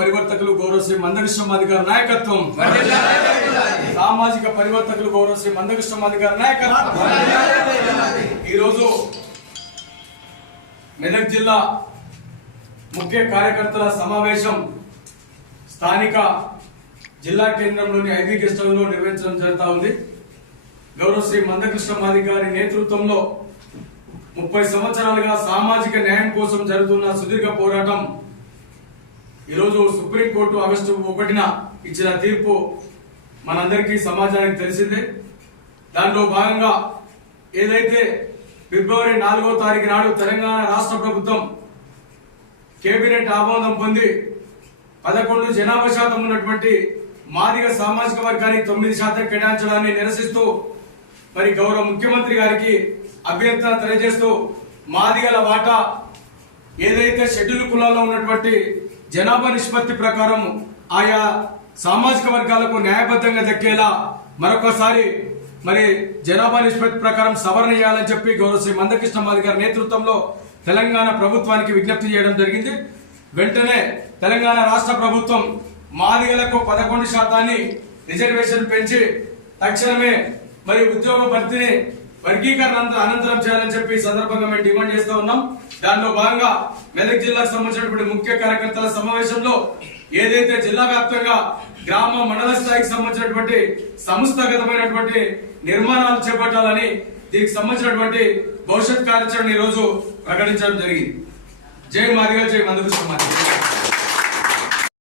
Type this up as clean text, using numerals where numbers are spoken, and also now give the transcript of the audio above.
పరివర్తకులు గౌరవ శ్రీ మందకృష్ణ మాది గారి నాయకత్వం, సామాజిక పరివర్తకులు గౌరవ శ్రీ మందకృష్ణ మాది గారి నాయకత్వం. ఈరోజు మెదక్ జిల్లా ముఖ్య కార్యకర్తల సమావేశం స్థానిక జిల్లా కేంద్రంలోని ఐబీ గెస్ట్ హౌస్ లో నిర్వహించడం జరుగుతా ఉంది. గౌరవ శ్రీ మందకృష్ణ మాది గారి నేతృత్వంలో 30 సంవత్సరాలుగా సామాజిక న్యాయం కోసం జరుగుతున్న సుదీర్ఘ పోరాటం ఈరోజు సుప్రీంకోర్టు ఆగస్టు 1న ఇచ్చిన తీర్పు మనందరికీ సమాజానికి తెలిసిందే. దాంట్లో భాగంగా ఏదైతే ఫిబ్రవరి 4వ తారీఖు నాడు తెలంగాణ రాష్ట్ర ప్రభుత్వం కేబినెట్ ఆమోదం పొంది 11 జనాభా శాతం ఉన్నటువంటి మాదిగ సామాజిక వర్గానికి 9% కేటాయించడాన్ని నిరసిస్తూ మరి గౌరవ ముఖ్యమంత్రి గారికి అభ్యర్థన తెలియజేస్తూ మాదిగల వాటా ఏదైతే షెడ్యూల్ కులాల్లో ఉన్నటువంటి జనాభా నిష్పత్తి ప్రకారం ఆయా సామాజిక వర్గాలకు న్యాయబద్ధంగా దక్కేలా మరొకసారి మరి జనాభా నిష్పత్తి ప్రకారం సవరణ చేయాలని చెప్పి గౌరవ శ్రీ మందకృష్ణ మాది గారి నేతృత్వంలో తెలంగాణ ప్రభుత్వానికి విజ్ఞప్తి చేయడం జరిగింది. వెంటనే తెలంగాణ రాష్ట్ర ప్రభుత్వం మాదిగలకు 11% రిజర్వేషన్ పెంచి తక్షణమే మరి ఉద్యోగ భర్తీని వర్గీకరణ అనంతరం చేయాలని చెప్పి ఈ సందర్భంగా మేము డిమాండ్ చేస్తూ ఉన్నాం. దానిలో భాగంగా మెదక్ జిల్లాకు సంబంధించినటువంటి ముఖ్య కార్యకర్తల సమావేశంలో ఏదైతే జిల్లా వ్యాప్తంగా గ్రామ మండల స్థాయికి సంబంధించినటువంటి సంస్థాగతమైనటువంటి నిర్మాణాలు చేపట్టాలని దీనికి సంబంధించినటువంటి భవిష్యత్ కార్యాచరణ ఈ రోజు ప్రకటించడం జరిగింది. జై మాదిగ, జై మందకృష్ణ మాది.